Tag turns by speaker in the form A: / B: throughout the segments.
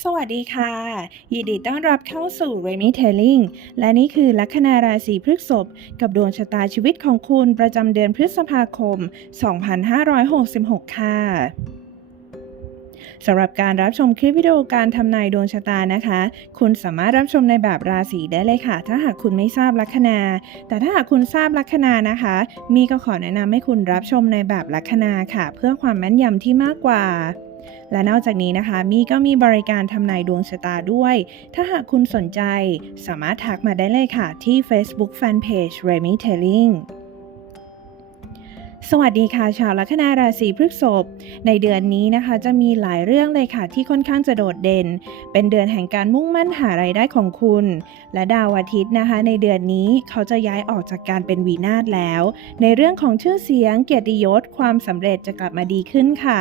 A: สวัสดีค่ะ ยินดีต้อนรับเข้าสู่ Remy Telling และนี่คือลัคนาราศีพฤษภกับดวงชะตาชีวิตของคุณประจำเดือนพฤษภาคม 2566 ค่ะสำหรับการรับชมคลิปวิดีโอการทำนายดวงชะตานะคะ คุณสามารถรับชมในแบบราศีได้เลยค่ะ ถ้าหากคุณไม่ทราบลัคนา แต่ถ้าหากคุณทราบลัคนานะคะ มีก็ขอแนะนำให้คุณรับชมในแบบลัคนาค่ะ เพื่อความแม่นยำที่มากกว่า และนอกจากนี้นะคะ มีก็มีบริการทำนายดวงชะตาด้วย ถ้าหากคุณสนใจ สามารถทักมาได้เลยค่ะที่ Facebook Fanpage Remy Telling สวัสดีค่ะชาวลัคนาราศีพฤษภในเดือนนี้นะคะ จะมีหลายเรื่องเลยค่ะที่ค่อนข้างจะโดดเด่น เป็นเดือนแห่งการมุ่งมั่นหารายได้ของคุณ และดาวอาทิตย์นะคะ ในเดือนนี้เขาจะย้ายออกจากการเป็นวีนาศแล้ว ในเรื่องของชื่อเสียง เกียรติยศความสำเร็จจะกลับมาดีขึ้นค่ะ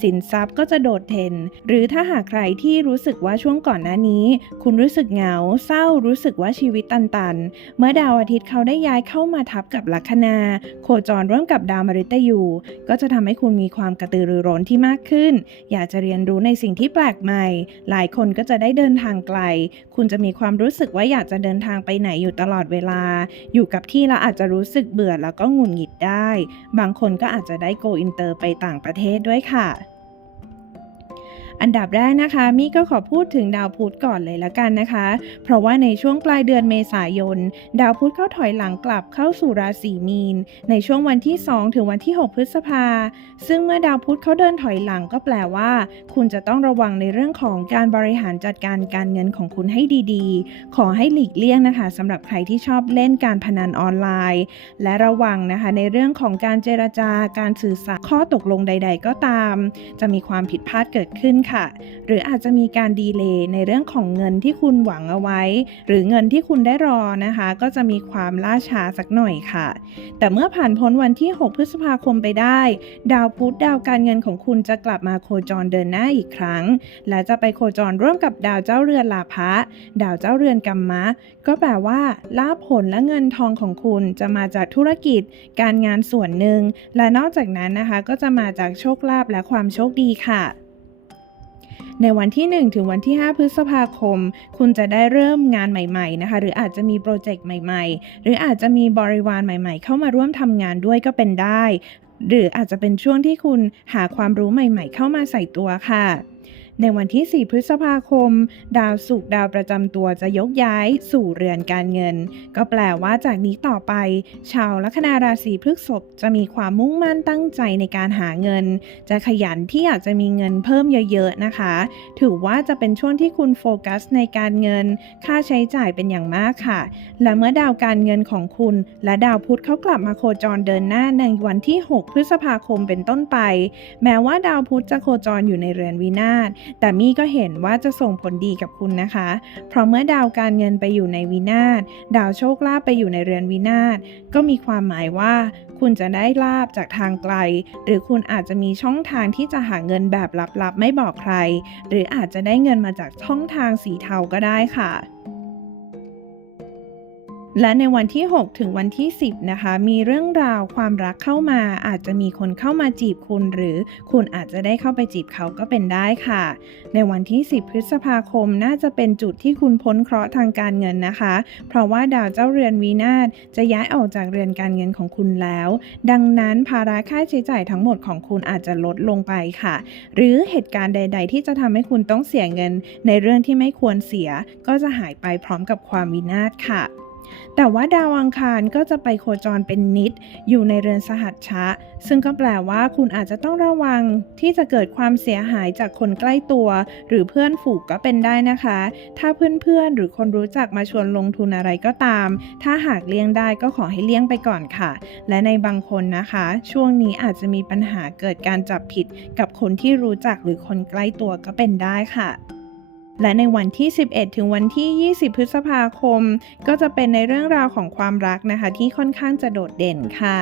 A: สินทรัพย์ก็จะโดดเด่น หรือถ้าหากใครที่รู้สึกว่าช่วงก่อนหน้านี้ คุณรู้สึกเหงา เศร้ารู้สึกว่าชีวิตตันๆ เมื่อดาวอาทิตย์เขาได้ย้ายเข้ามาทับกับลัคนา โคจรร่วมกับดาวามฤตยูก็จะทำให้คุณมีความกระตือรือร้นที่มากขึ้น อยากจะเรียนรู้ในสิ่งที่แปลกใหม่ หลายคนก็จะได้เดินทางไกล คุณจะมีความรู้สึกว่าอยากจะเดินทางไปไหนอยู่ตลอดเวลา อยู่กับที่แล้วอาจจะรู้สึกเบื่อแล้วก็หงุดหงิดได้ บางคนก็อาจจะได้โกอินเตอร์ไปต่างประเทศด้วยค่ะ อันดับแรกนะคะมี่ก็ขอพูดถึงดาวพุธก่อนเลยละกันนะคะ เพราะว่าในช่วงปลายเดือนเมษายน ดาวพุธเข้าถอยหลังกลับเข้าสู่ราศีมีน ในช่วงวันที่ 2 ถึงวันที่ 6 พฤษภา ซึ่งเมื่อดาวพุธเขาเดินถอยหลังก็แปลว่า คุณจะต้องระวังในเรื่องของการบริหารจัดการการเงินของคุณให้ดีๆ ขอให้หลีกเลี่ยงนะคะสำหรับใครที่ชอบเล่นการพนันออนไลน์ และระวังนะคะในเรื่องของการเจรจาการสื่อสารข้อตกลงใด ๆ ก็ตาม จะมีความผิดพลาดเกิดขึ้นค่ะหรืออาจจะมีการดีเลย์ในเรื่องของเงินที่คุณหวังเอาไว้ หรือเงินที่คุณได้รอนะคะ ก็จะมีความล่าช้าสักหน่อยค่ะ แต่เมื่อผ่านพ้นวันที่ 6 พฤษภาคมไปได้ ดาวพุธดาวการเงินของคุณจะกลับมาโคจรเดินหน้าอีกครั้ง และจะไปโคจรร่วมกับดาวเจ้าเรือนลาภะดาวเจ้าเรือนกัมมะ ก็แปลว่าลาภผลและเงินทองของคุณจะมาจากธุรกิจ การงานส่วนหนึ่ง และนอกจากนั้นนะคะก็จะมาจากโชคลาภและความโชคดีค่ะ ในวันที่ 1 ถึงวันที่ 5 พฤษภาคม คุณจะได้เริ่มงานใหม่ๆนะคะ หรืออาจจะมีโปรเจกต์ใหม่ๆ หรืออาจจะมีบริวารใหม่ๆ เข้ามาร่วมทำงานด้วยก็เป็นได้ หรืออาจจะเป็นช่วงที่คุณหาความรู้ใหม่ ๆ เข้ามาใส่ตัวค่ะ ในวันที่ 4 พฤษภาคม ดาวศุกร์ดาวประจำตัวจะยกย้ายสู่เรือนการเงิน ก็แปลว่าจากนี้ต่อไป ชาวลัคนาราศีพฤษภจะมีความมุ่งมั่นตั้งใจในการหาเงิน จะขยันที่อยากจะมีเงินเพิ่มเยอะๆนะคะ ถือว่าจะเป็นช่วงที่คุณโฟกัสในการเงิน ค่าใช้จ่ายเป็นอย่างมากค่ะ และเมื่อดาวการเงินของคุณ และดาวพุธเขากลับมาโคจรเดินหน้าในวันที่ 6 พฤษภาคมเป็นต้นไป แม้ว่าดาวพุธจะโคจรอยู่ในเรือนวินาศแต่มี่ก็เห็นว่าจะส่งผลดีกับคุณนะคะ เพราะเมื่อดาวการเงินไปอยู่ในวินาศดาวโชคลาภไปอยู่ในเรือนวินาศก็มีความหมายว่าคุณจะได้ลาบจากทางไกล หรือคุณอาจจะมีช่องทางที่จะหาเงินแบบลับๆ ไม่บอกใคร หรืออาจจะได้เงินมาจากช่องทางสีเทาก็ได้ค่ะ และในวันที่ 6 ถึงวันที่ 10 นะคะ มีเรื่องราวความรักเข้ามา อาจจะมีคนเข้ามาจีบคุณ หรือคุณอาจจะได้เข้าไปจีบเขาก็เป็นได้ค่ะ ในวันที่ 10 พฤษภาคมน่าจะเป็นจุดที่คุณพ้นเคราะห์ทางการเงินนะคะ เพราะว่าดาวเจ้าเรือนวีนาศจะย้ายออกจากเรือนการเงินของคุณแล้ว ดังนั้นภาระค่าใช้จ่ายทั้งหมดของคุณอาจจะลดลงไปค่ะ หรือเหตุการณ์ใด ๆ ที่จะทำให้คุณต้องเสียเงิน ในเรื่องที่ไม่ควรเสีย ก็จะหายไปพร้อมกับความวินาศค่ะ แต่ว่าดาวอังคารก็จะไปโคจรเป็นนิด อยู่ในเรือนสหัชชะ ซึ่งก็แปลว่าคุณอาจจะต้องระวังที่จะเกิดความเสียหายจากคนใกล้ตัว หรือเพื่อนฝูงก็เป็นได้นะคะ ถ้าเพื่อนๆ หรือคนรู้จักมาชวนลงทุนอะไรก็ตาม ถ้าหากเลี่ยงได้ก็ขอให้เลี่ยงไปก่อนค่ะ และในบางคนนะคะ ช่วงนี้อาจจะมีปัญหาเกิดการจับผิดกับคนที่รู้จักหรือคนใกล้ตัวก็เป็นได้ค่ะ และในวันที่ 11 ถึงวันที่ 20 พฤษภาคม ก็จะเป็นในเรื่องราวของความรักนะคะ ที่ค่อนข้างจะโดดเด่นค่ะ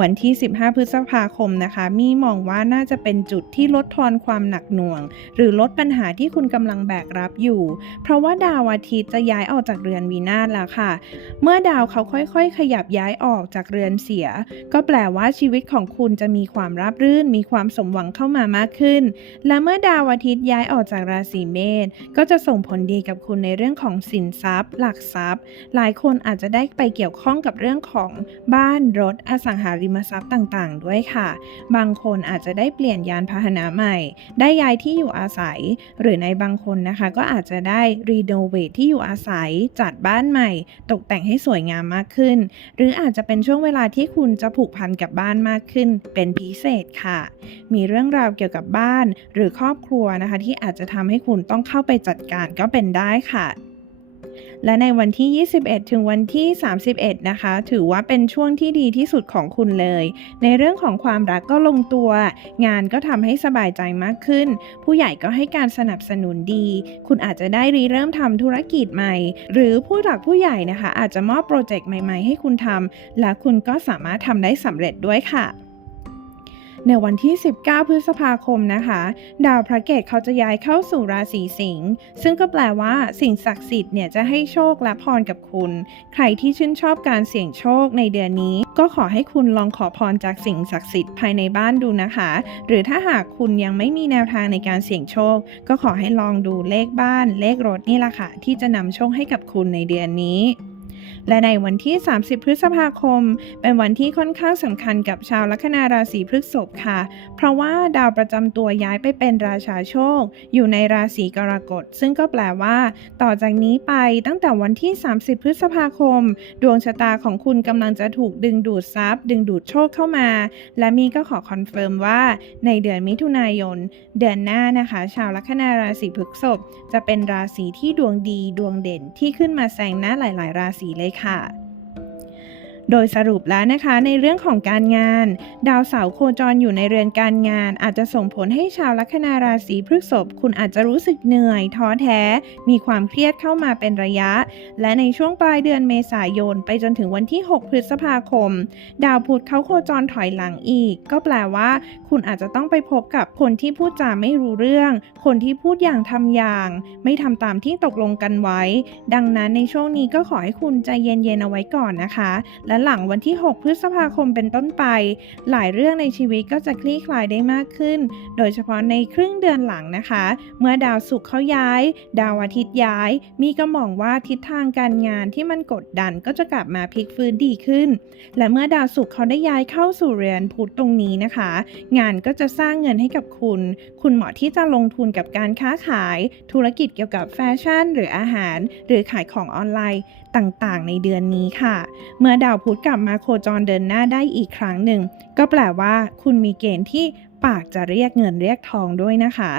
A: วันที่ 15 พฤษภาคมนะคะ มีมองว่าน่าจะเป็นจุดที่ลดทอนความหนักหน่วง หรือลดปัญหาที่คุณกำลังแบกรับอยู่ เพราะว่าดาวอาทิตย์จะย้ายออกจากเรือนวินาศแล้วค่ะ เมื่อดาวเขาค่อยๆ ขยับย้ายออกจากเรือนเสีย ก็แปลว่าชีวิตของคุณจะมีความราบรื่น มีความสมหวังเข้ามามากขึ้น และเมื่อดาวอาทิตย์ย้ายออกจากราศีเมษก็จะส่งผลดีกับคุณในเรื่องของสินทรัพย์ หลักทรัพย์ หลายคนอาจจะได้ไปเกี่ยวข้องกับเรื่องของบ้านรถอสังหาริมทรัพย์ต่างๆ ด้วยค่ะ บางคนอาจจะได้เปลี่ยนยานพาหนะใหม่ ได้ย้ายที่อยู่อาศัย หรือในบางคนนะคะ ก็อาจจะได้รีโนเวทที่อยู่อาศัย จัดบ้านใหม่ ตกแต่งให้สวยงามมากขึ้น หรืออาจจะเป็นช่วงเวลาที่คุณจะผูกพันกับบ้านมากขึ้น เป็นพิเศษค่ะ มีเรื่องราวเกี่ยวกับบ้าน หรือครอบครัวนะคะ ที่อาจจะทำให้คุณต้องเข้าไปจัดการก็เป็นได้ค่ะ และในวันที่ 21 ถึงวันที่ 31 นะคะ ถือว่าเป็นช่วงที่ดีที่สุดของคุณเลย ในเรื่องของความรักก็ลงตัว งานก็ทำให้สบายใจมากขึ้น ผู้ใหญ่ก็ให้การสนับสนุนดี คุณอาจจะได้รีเริ่มทำธุรกิจใหม่ หรือผู้หลักผู้ใหญ่นะคะ อาจจะมอบโปรเจกต์ใหม่ ๆ ให้คุณทำและคุณก็สามารถทำได้สำเร็จด้วยค่ะ ในวันที่ 19 พฤษภาคมนะคะ ดาวพระเกตเขาจะย้ายเข้าสู่ราศีสิงห์ซึ่งก็แปลว่าสิ่งศักดิ์สิทธิ์เนี่ยจะให้โชคและพรกับคุณ ใครที่ชื่นชอบการเสี่ยงโชคในเดือนนี้ ก็ขอให้คุณลองขอพรจากสิ่งศักดิ์สิทธิ์ภายในบ้านดูนะคะ หรือถ้าหากคุณยังไม่มีแนวทางในการเสี่ยงโชค ก็ขอให้ลองดูเลขบ้าน เลขรถนี่แหละค่ะที่จะนำโชคให้กับคุณในเดือนนี้ และในวันที่ 30 พฤษภาคม เป็นวันที่ค่อนข้างสำคัญกับชาวลัคนาราศีพฤษภค่ะ เพราะว่าดาวประจำตัวย้ายไปเป็นราชาโชค อยู่ในราศีกรกฎ ซึ่งก็แปลว่า ต่อจากนี้ไปตั้งแต่วันที่ 30 พฤษภาคม ดวงชะตาของคุณกำลังจะถูกดึงดูดทรัพย์ ดึงดูดโชคเข้ามา และมีก็ขอคอนเฟิร์มว่าในเดือนมิถุนายน เดือนหน้านะคะ ชาวลัคนาราศีพฤษภจะเป็นราศีที่ดวงดีดวงเด่นที่ขึ้นมาแซงหน้าหลาย ๆ ราศีเลยเลยค่ะ โดยสรุปแล้วนะคะในเรื่องของการงาน ดาวเสาร์โคจรอยู่ในเรือนการงาน อาจจะส่งผลให้ชาวลัคนาราศีพฤษภคุณอาจจะรู้สึกเหนื่อย ท้อแท้ มีความเครียดเข้ามาเป็นระยะ และในช่วงปลายเดือนเมษายน ไปจนถึงวันที่ 6 พฤษภาคม ดาวพุธเขาโคจรถอยหลังอีก ก็แปลว่า คุณอาจจะต้องไปพบกับคนที่พูดจาไม่รู้เรื่อง คนที่พูดอย่างทำอย่าง ไม่ทำตามที่ตกลงกันไว้ ดังนั้นในช่วงนี้ก็ขอให้คุณใจเย็นๆเอาไว้ก่อนนะคะ และหลังวันที่ 6 พฤษภาคมเป็นต้นไป หลายเรื่องในชีวิตก็จะคลี่คลายได้มากขึ้น โดยเฉพาะในครึ่งเดือนหลังนะคะ เมื่อดาวศุกร์เขาย้าย ดาวอาทิตย์ย้าย มีก็มองว่าทิศทางการงานที่มันกดดันก็จะกลับมาพลิกฟื้นดีขึ้น และเมื่อดาวศุกร์เขาได้ย้ายเข้าสู่เรือนพุธตรงนี้นะคะ งานก็จะสร้างเงินให้กับคุณ คุณเหมาะที่จะลงทุนกับการค้าขาย ธุรกิจเกี่ยวกับแฟชั่น หรืออาหาร หรือขายของออนไลน์ต่างๆ ในเดือนนี้ค่ะ เมื่อดาวพุธกลับมาโคจรเดินหน้าได้อีกครั้งหนึ่ง ก็แปลว่า คุณมีเกณฑ์ที่ปากจะเรียกเงินเรียกทองด้วยนะคะ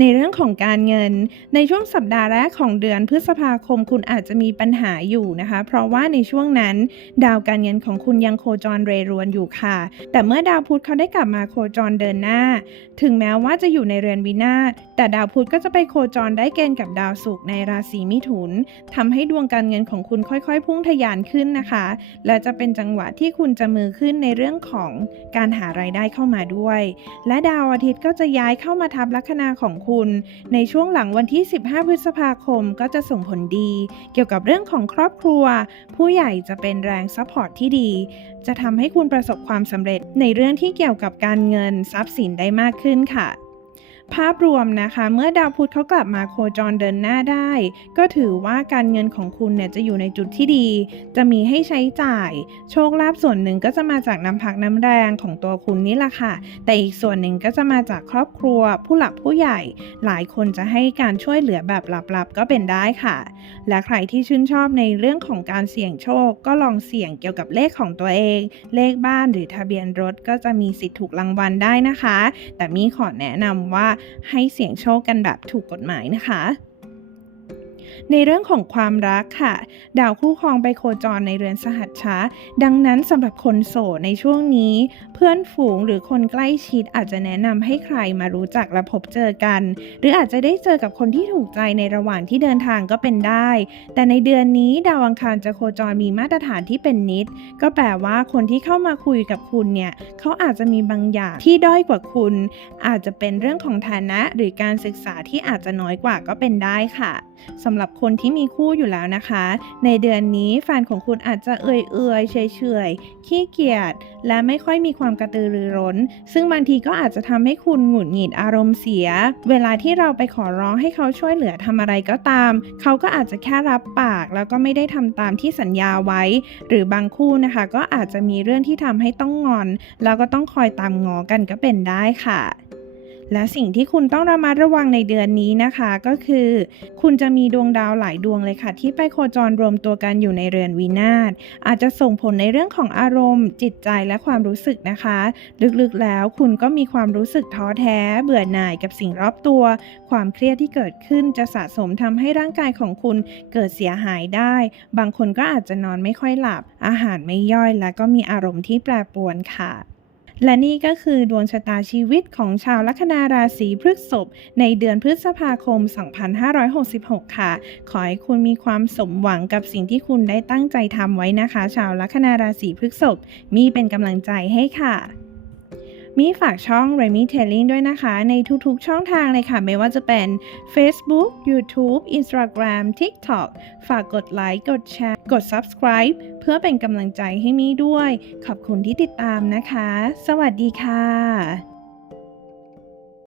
A: ในเรื่องของการเงินในช่วงสัปดาห์แรกของเดือนพฤษภาคมคุณอาจจะมีปัญหาอยู่นะคะ เพราะว่าในช่วงนั้น ดาวการเงินของคุณยังโคจรเรรวนอยู่ค่ะ แต่เมื่อดาวพุธเขาได้กลับมาโคจรเดินหน้า ถึงแม้ว่าจะอยู่ในเรือนวินาศแต่ดาวพุธก็จะไปโคจรได้เกณฑ์กับดาวศุกร์ในราศีมิถุนทำให้ดวงการเงินของคุณค่อยๆ พุ่งทะยานขึ้นนะคะ และจะเป็นจังหวะที่คุณจะมือขึ้นในเรื่องของการหารายได้เข้ามาด้วย และดาวอาทิตย์ก็จะย้ายเข้ามาทับลัคนาของคุณ ในช่วงหลังวันที่ 15 พฤษภาคมก็จะส่งผลดี เกี่ยวกับเรื่องของครอบครัว ผู้ใหญ่จะเป็นแรงซัพพอร์ตที่ดี จะทำให้คุณประสบความสำเร็จในเรื่องที่เกี่ยวกับการเงินทรัพย์สินได้มากขึ้นค่ะ ภาพรวมนะคะเมื่อดาวพุธเขากลับมาโคจรเดินหน้าได้ ก็ถือว่าการเงินของคุณเนี่ยจะอยู่ในจุดที่ดี จะมีให้ใช้จ่าย โชคลาภส่วนหนึ่งก็จะมาจากน้ำพักน้ำแรงของตัวคุณนี่แหละค่ะ แต่อีกส่วนหนึ่งก็จะมาจากครอบครัว ผู้หลักผู้ใหญ่ หลายคนจะให้การช่วยเหลือแบบลับๆก็เป็นได้ค่ะ และใครที่ชื่นชอบในเรื่องของการเสี่ยงโชค ก็ลองเสี่ยงเกี่ยวกับเลขของตัวเอง เลขบ้านหรือทะเบียนรถก็จะมีสิทธิ์ถูกรางวัลได้นะคะ แต่มีขอแนะนำว่าให้เสี่ยงโชคกันแบบถูกกฎหมายนะคะ ในเรื่องของความรักค่ะ ดาวคู่ครองไปโคจรในเรือนสหัชชะดังนั้นสำหรับคนโสดในช่วงนี้ เพื่อนฝูงหรือคนใกล้ชิดอาจจะแนะนำให้ใครมารู้จักและพบเจอกัน หรืออาจจะได้เจอกับคนที่ถูกใจในระหว่างที่เดินทางก็เป็นได้ แต่ในเดือนนี้ดาวอังคารจะโคจรมีมาตรฐานที่เป็นนิด ก็แปลว่าคนที่เข้ามาคุยกับคุณเนี่ยเขาอาจจะมีบางอย่างที่ด้อยกว่าคุณ อาจจะเป็นเรื่องของฐานะหรือการศึกษาที่อาจจะน้อยกว่าก็เป็นได้ค่ะ สำหรับคนที่มีคู่อยู่แล้วนะคะ ในเดือนนี้แฟนของคุณอาจจะเอื่อยเอื่อยๆเฉยเฉยๆขี้เกียจและไม่ค่อยมีความกระตือรือร้น ซึ่งบางทีก็อาจจะทำให้คุณหงุดหงิดอารมณ์เสีย เวลาที่เราไปขอร้องให้เขาช่วยเหลือทำอะไรก็ตาม เขาก็อาจจะแค่รับปาก แล้วก็ไม่ได้ทำตามที่สัญญาไว้ หรือบางคู่นะคะ ก็อาจจะมีเรื่องที่ทำให้ต้องงอน แล้วก็ต้องคอยตามงอกันก็เป็นได้ค่ะ และสิ่งที่คุณต้องระมัดระวังในเดือนนี้นะคะก็คือ คุณจะมีดวงดาวหลายดวงเลยค่ะ ที่ไปโคจรรวมตัวกันอยู่ในเรือนวินาศอาจจะส่งผลในเรื่องของอารมณ์ จิตใจและความรู้สึกนะคะ ลึกๆแล้วคุณก็มีความรู้สึกท้อแท้ เบื่อหน่ายกับสิ่งรอบตัว ความเครียดที่เกิดขึ้นจะสะสมทำให้ร่างกายของคุณเกิดเสียหายได้ บางคนก็อาจจะนอนไม่ค่อยหลับ อาหารไม่ย่อยและก็มีอารมณ์ที่แปรปรวนค่ะ และนี่ก็คือดวงชะตาชีวิตของชาวลัคนาราศีพฤษภในเดือนพฤษภาคม 2566 ค่ะ ขอให้คุณมีความสมหวังกับสิ่งที่คุณได้ตั้งใจทำไว้นะคะ ชาวลัคนาราศีพฤษภมีเป็นกำลังใจให้ค่ะ มีฝากช่อง Remy Telling ด้วยนะคะ ในทุกๆช่องทางเลยค่ะ ไม่ว่าจะเป็น Facebook YouTube Instagram TikTok ฝากกดไลค์กดแชร์กด Subscribe เพื่อเป็นกำลังใจให้มีด้วย ขอบคุณที่ติดตามนะคะ สวัสดีค่ะ